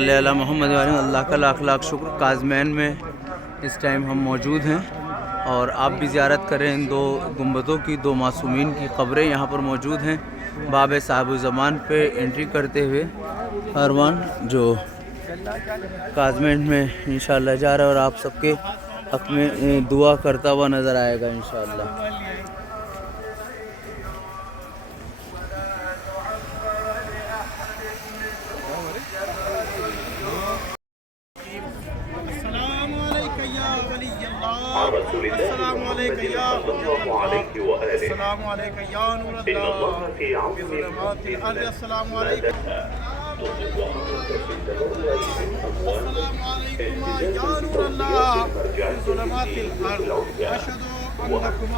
اللہ محمد علیہ اللہ کا لاکھ لاکھ شکر۔ کاظمین میں اس ٹائم ہم موجود ہیں اور آپ بھی زیارت کریں۔ ان دو گنبدوں کی، دو معصومین کی قبریں یہاں پر موجود ہیں۔ باب صاحب الزمان پہ انٹری کرتے ہوئے کاروان جو کاظمین میں انشاءاللہ جا رہا ہے اور آپ سب کے حق میں دعا کرتا ہوا نظر آئے گا انشاءاللہ۔ السلام علیکم یا السلام علیکم یا نور اللہ فی ظلمات الارض السلام علیکم السلام علیکم یا نور اللہ فی ظلمات الارض اشہد انکم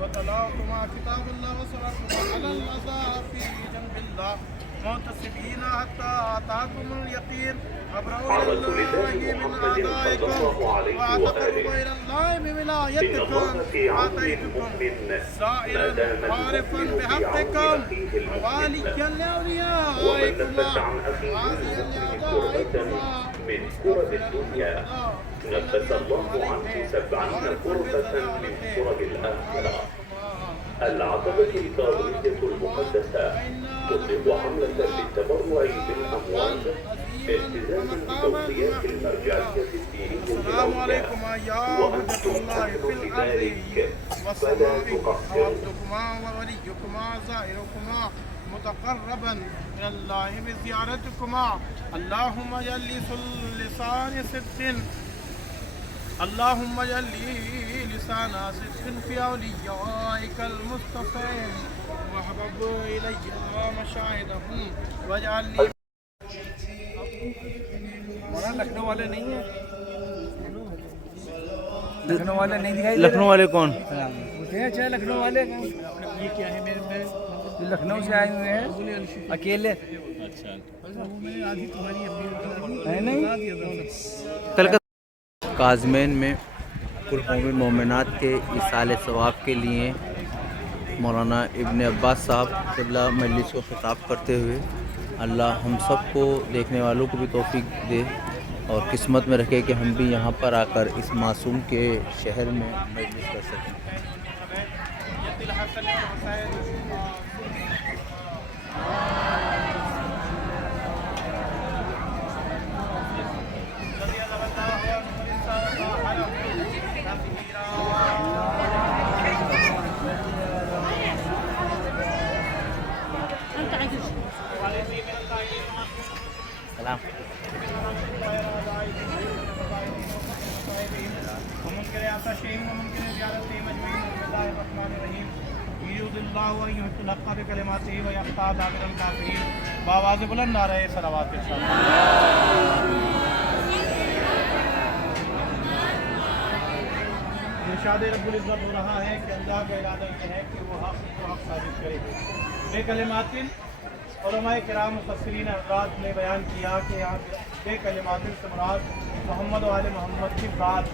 وتلاوتما كتاب الله وصلاتما على الأزهار في جنب الله معتصمين حتى أتاكم اليقين أبرأوا إلى الله من أعدائكم وأعتقربوا إلى الله بولايتكم آتيتكم سائرا عارفا بحقكم واليا لأوليائكم عازيا لأعدائكم من كرب الدنيا نفس الله عنه 70 كربة من كرب الآخرة. العتبة الكاظمية المقدسة تطلق حملة للتبرع بالأموال التزاما بتوصيات المرجعية الدينية العليا وأنتم أهل لذلك فلا تقصروا. عبدكما ووليكما زائركما متقربا إلى الله بزيارتكما اللهم اجعل لسان صدق اللهم اجعل لسان صدق في أوليائك المصطفين واحبب إلي مشاهدهم واجعلني لکھنؤ والے نہیں ہیں، لکھنؤ والے نہیں دکھائی لکھنؤ والے کون؟ اچھا لکھنؤ والے یہ کیا ہے میرے میں لکھنؤ سے آئے ہوئے ہیں اکیلے ہے نہیں کاظمین میں کل مومن مومنات کے ایصال ثواب کے لیے مولانا ابن عباس صاحب قبلہ مجلس کو خطاب کرتے ہوئے اللہ ہم سب کو، دیکھنے والوں کو بھی توفیق دے اور قسمت میں رکھے کہ ہم بھی یہاں پر آ کر اس معصوم کے شہر میں مجلس کر سکیں۔ سلام ومنكر عطشهم ومنكر زيارتهم اجمعين بسم الله الرحمن الرحيم يريد الله ان يحق الحق بكلماته ويقطع دابر الكافرين بآواز بلند نعرہ صلوات کے ساتھ ارشاد رب العزت ہو رہا ہے کہ اللہ کا ارادہ یہ ہے کہ وہ حق کو حق ثابت کرے۔ بے کلمات علماء کرام مفسرین حضرات نے بیان کیا کہ بے کلمات سے مراد محمد و آل محمد کی ذات،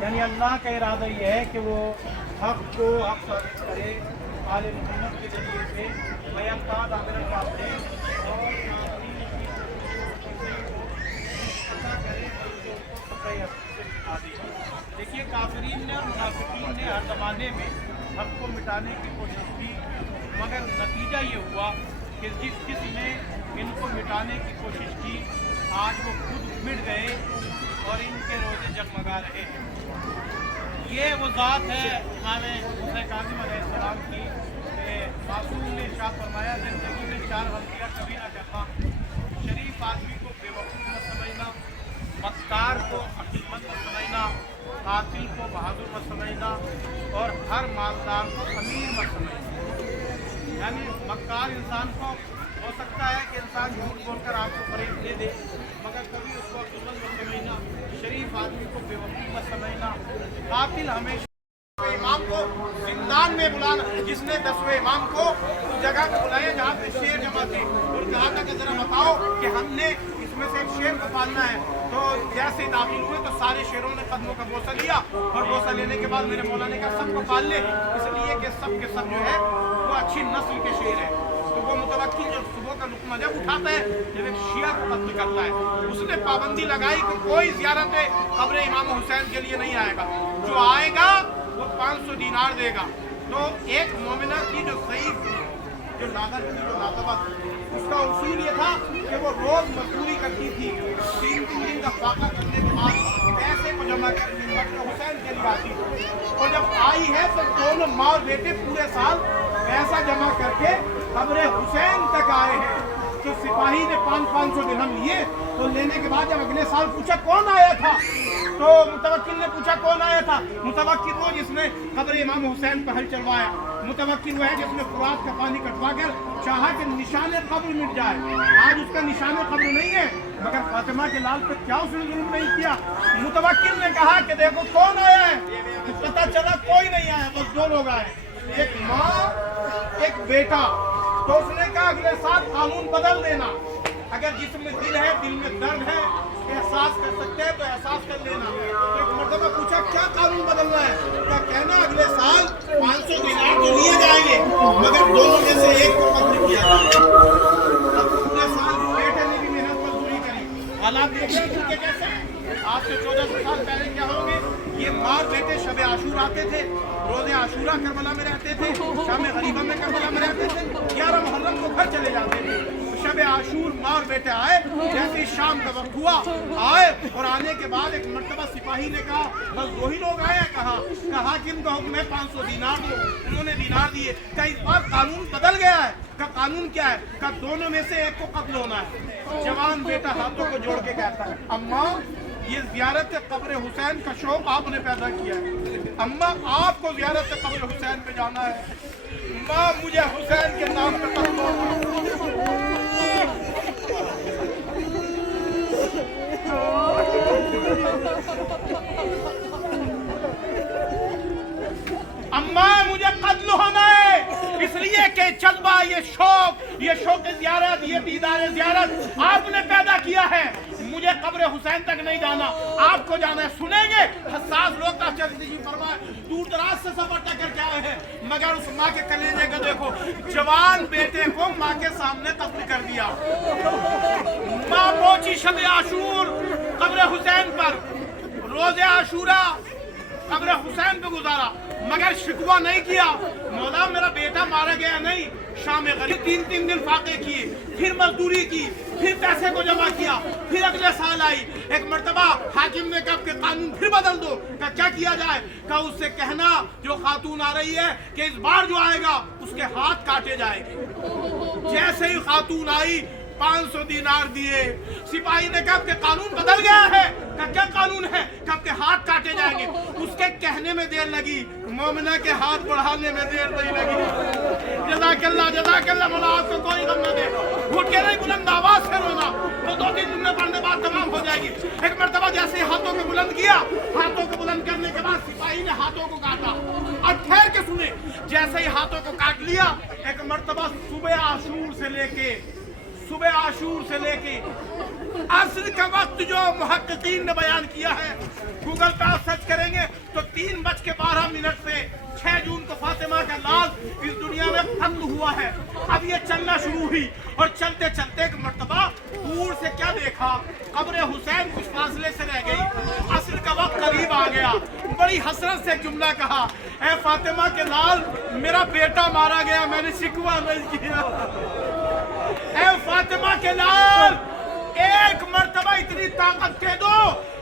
یعنی اللہ کا ارادہ یہ ہے کہ وہ حق کو حق ثابت کرے آل محمد کے ذریعے سے وَيَقْطَعَ دَابِرَ الْكَافِرِينَ اور دیکھیے کافرین نے اور منافقین نے ہر زمانے میں حق کو مٹانے کی کوشش کی، مگر نتیجہ یہ ہوا کہ جس نے ان کو مٹانے کی کوشش کی آج وہ خود مٹ گئے اور ان کے روزے جگمگا رہے ہیں۔ یہ وہ ذات ہے امام حسین کاظم علیہ السلام کی کہ معصوم نے ارشاد فرمایا زندگی میں 4 غلطیاں کبھی نہ کرنا، شریف آدمی کو بے وقوف مت سمجھنا، مکار کو عقلمند مت سمجھنا، قاتل کو بہادر مت سمجھنا اور ہر مالدار کو امیر مت سمجھنا۔ یعنی مکار انسان کو ہو سکتا ہے کہ انسان جھوٹ بول کر آپ کو فریب دے دے، مگر کبھی اس کو عقلمند مت سمجھنا، شریف آدمی کو بے وقوف مت سمجھنا، قاتل ہمیشہ امام کو زندان میں بلانا، جس نے 10ویں امام کو اس جگہ پہ بلایا جہاں پہ شیر جمع تھے اور کہا تھا کہ ذرا بتاؤ کہ ہم نے اس میں سے ایک शेर को पालना है। तो जैसे दाखिल हुए तो सारे शेरों ने कदमों का बोसा लिया और बोसा लेने के बाद मेरे मौला ने कहा सबको पाल ले, इसलिए कि सब के सब जो है वो अच्छी नस्ल के शेर है। तो वो मुतवक्किल जो सुबह का लुकमा जब उठाता है जब एक शिया को कत्ल करता है, उसने पाबंदी लगाई कि कोई ज़ियारत कब्र इमाम हुसैन के लिए नहीं आएगा, जो आएगा वो 500 दीनार देगा। तो एक मोमिना की जो सही जो लागत थी, जो नातबा, उसका उसूल ये था कि वो रोज मजदूरी करती थी, 3 दिन का फाका करने के बाद पैसे को जमा करके हुसैन के लिए आती थी। और जब आई है तो दोनों माँ और बेटे पूरे साल पैसा जमा करके कब्र हुसैन तक आए हैं। तो सिपाही ने 500 दिरहम लिए। तो लेने के बाद जब अगले साल पूछा कौन आया था, तो मुतवक्किल ने पूछा कौन आया था। मुतवक्किल वो जिसने कब्र इमाम हुसैन पर हल चलवाया, मुतवक्किल वो है जिसने फुरात का पानी कटवा कर चाहा कि निशान कब्र मिट जाए। आज उसका निशान कब्र नहीं है, मगर फातिमा के लाल पर क्या उसने जुल्म नहीं किया। मुतवक्किल ने कहा कि देखो कौन आया है, तो पता चला कोई नहीं आया, बस 2 लोग आए, एक माँ एक बेटा। तो उसने कहा अगले साल कानून बदल देना, अगर जिस्म में दिल है, दिल में दर्द है, एहसास कर सकते हैं तो एहसास कर लेना। तो एक मर्तबा पूछा क्या कानून बदलना है, क्या कहना अगले साल 500 दिनार तो लिए जाएंगे मगर दोनों में से एक को कत्ल किया जाएगा। अब पूरे साल बेटे ने भी मेहनत मजदूरी करी, हालात देखिए उनके कैसे। आज से 1400 साल पहले क्या होंगे, ये माँ बेटे शब आशूर आते थे, रोज़े आशूरा करबला में रहते थे, शाम गरीबा में करबला में रहते थे, 11 मुहर्रम को घर चले जाते थे। शब आशूर माँ और बेटे आए, जैसे ही शाम का वक्त हुआ आए, और आने के बाद एक मर्तबा सिपाही ने कहा बस 2 ही लोग आए। कहा हाकिम का हुक्म है 500 दीनार दो। उन्होंने दीनार दिए। का इस बार कानून बदल गया है। का कानून क्या है, का दोनों में से एक को कत्ल होना है। जवान बेटा हाथों को जोड़ के कहता है अम्मा ये ज़ियारत कब्र हुसैन का शौक आपने पैदा किया है, अम्मा आपको ज़ियारत कब्र हुसैन पे जाना है, माँ मुझे हुसैन के नाम पे कत्ल होना है। अम्मा मुझे कत्ल होना है, इसलिए कि जज्बा ये शौक ज़ियारत, ये दीदार ज़ियारत आपने पैदा किया है। मुझे कब्र हुसैन तक नहीं जाना, आपको जाना है। सुनेंगे हसास लोग का फरमाए, दूर दराज से सफर तक करके आए हैं, मगर उस माँ के कलेजे को देखो, जवान बेटे को माँ के सामने कत्ल कर दिया। माँ पहुंची शब आशूर कब्र हुसैन पर, रोज़े आशूरा कब्र हुसैन पे गुजारा, मगर शिकवा नहीं किया मौला मेरा बेटा मारा गया नहीं। शाम गरीब 3 दिन फाके किए, फिर मजदूरी की, फिर पैसे को जमा किया, फिर अगले साल आई। एक मर्तबा हाकिम ने कहा कि कानून फिर बदल दो। का क्या किया जाए, का उससे कहना जो खातून आ रही है कि इस बार जो आएगा उसके हाथ काटे जाएंगे। जैसे ही खातून आई 500 दीनार दिए। सिपाही ने कहा कि कानून बदल गया है। का क्या कानून है, कब के हाथ काटे जाएंगे। उसके कहने में देर लगी, मोमिना के हाथ बढ़ाने में देर नहीं लगी। जज़ाकल्लाह मौला आपको कोई गम न दे। घुट के नहीं, बुलंद आवाज से रोना, तो 2-3 दिन में पढ़ने बाद तमाम हो जाएगी। एक मर्तबा जैसे ही हाथों को बुलंद किया, हाथों को बुलंद करने के बाद सिपाही ने हाथों को काटा। और ठहर के सुने, जैसे ही हाथों को काट लिया, एक मर्तबा सुबह आशूर से लेके असर का वक्त जो मुहक्किकीन ने बयान किया है, गूगल पे आप सर्च करेंगे तो 3:12 से 6 जून को फातिमा का लाल इस दुनिया में कत्ल हुआ है। अब ये चलना शुरू हुई और चलते चलते एक मर्तबा दूर से क्या देखा, कब्र हुसैन कुछ फासले से रह गई, असर का वक्त करीब आ गया। बड़ी हसरत से जुमला कहा, ऐ फातिमा के लाल मेरा बेटा मारा गया, मैंने शिकवा नहीं किया। ऐ फातिमा के लाल एक मर्तबा इतनी ताकत दे दो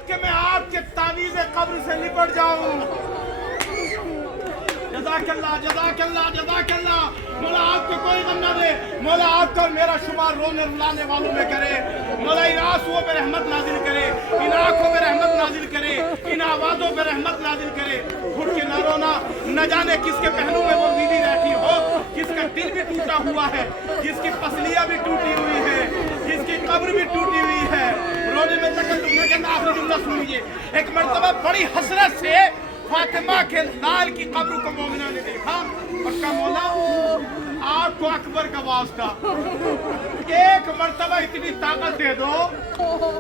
कि मैं आपके तावीज़े कब्र से निपट जाऊं। जज़ाकल्लाह मौला आपको कोई गम ना दे, मौला आपका और मेरा शुमार रोने रुलाने वालों में करे। मौला इन आंसुओं पे रहमत नाजिल करे, इन आंखों पे रहमत नाजिल करे, इन आवाज़ों पे रहमत नाजिल करे। घुट के ना रोना, न जाने किसके पहलू में वो बीवी बैठी हो, जिसका दिल भी टूटा हुआ है, जिसकी पसलियाँ भी टूटी हुई है, जिसकी कब्र भी टूटी हुई है। रोने में तकल्लुफ़ न करना। आखिरी जुमला सुन लीजिए। एक मर्तबा बड़ी हसरत से फातिमा के लाल की कब्र को मोमिना ने देखा और कहा मौला आपको अकबर का वास्ता, एक मर्तबा इतनी ताकत दे दो।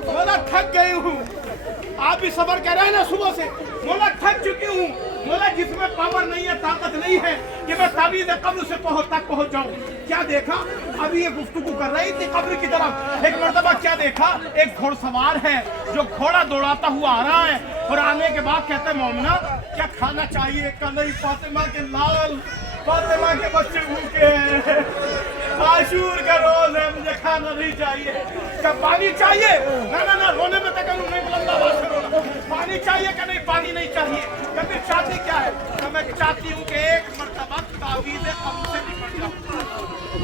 मोला थक गई हूँ, आप भी सबर कर रहे हैं ना सुबह से। मोला थक चुकी हूँ, मोला जिसमें पावर नहीं है, ताकत नहीं है कि मैं ताबीज़ कब्र से तक पहुँच जाऊँ। क्या देखा, अभी ये गुफ्तगू कर रही थी कब्र की तरफ। एक मर्तबा क्या देखा, एक घोड़सवार है जो घोड़ा दौड़ाता हुआ आ रहा है, और आने के बाद कहते मोमना क्या खाना चाहिए? का नहीं, फातिमा के लाल, फातिमा के बच्चे भूखे हैं, आशूर का रोज है, मुझे खाना नहीं चाहिए। क्या पानी चाहिए? ना ना ना, रोने में तक नहीं, बुलंद आवाज से रोना। पानी चाहिए कि नहीं? पानी नहीं चाहिए। क्या फिर चाहती क्या है? तो मैं चाहती हूँ कि एक मर्तबा तावीज़ कब्र से निकल जाऊँ,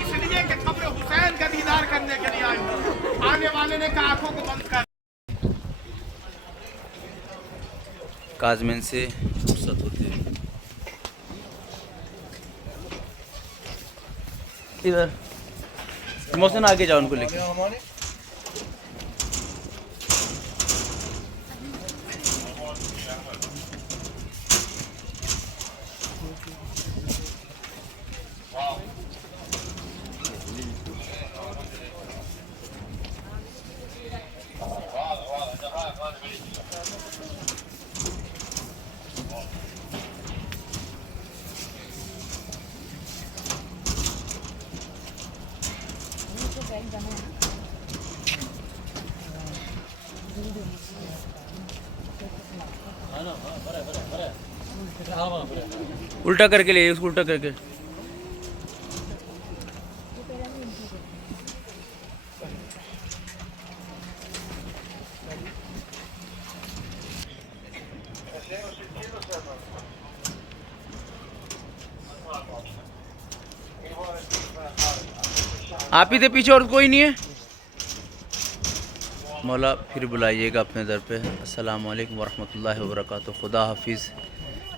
इसलिए कि कब्र हुसैन का दीदार करने के लिए आई हूँ। आने वाले ने कहा आंखों को बंद कर। काजमैन से फुर्सत होते हैं। इधर मोहसिन आगे जाओ, उनको लेके। उल्टा करके ले, उसको उल्टा करके। आप ही थे पीछे, और कोई नहीं है। मौला फिर बुलाइएगा अपने दर पे। अस्सलाम वालेकुम वरहमतुल्लाहि वबरकातुहू। खुदा हाफिज़।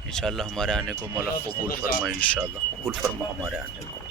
इंशाअल्लाह हमारे आने को मौला कबूल फरमाए, इंशाअल्लाह कबूल फरमा हमारे आने को।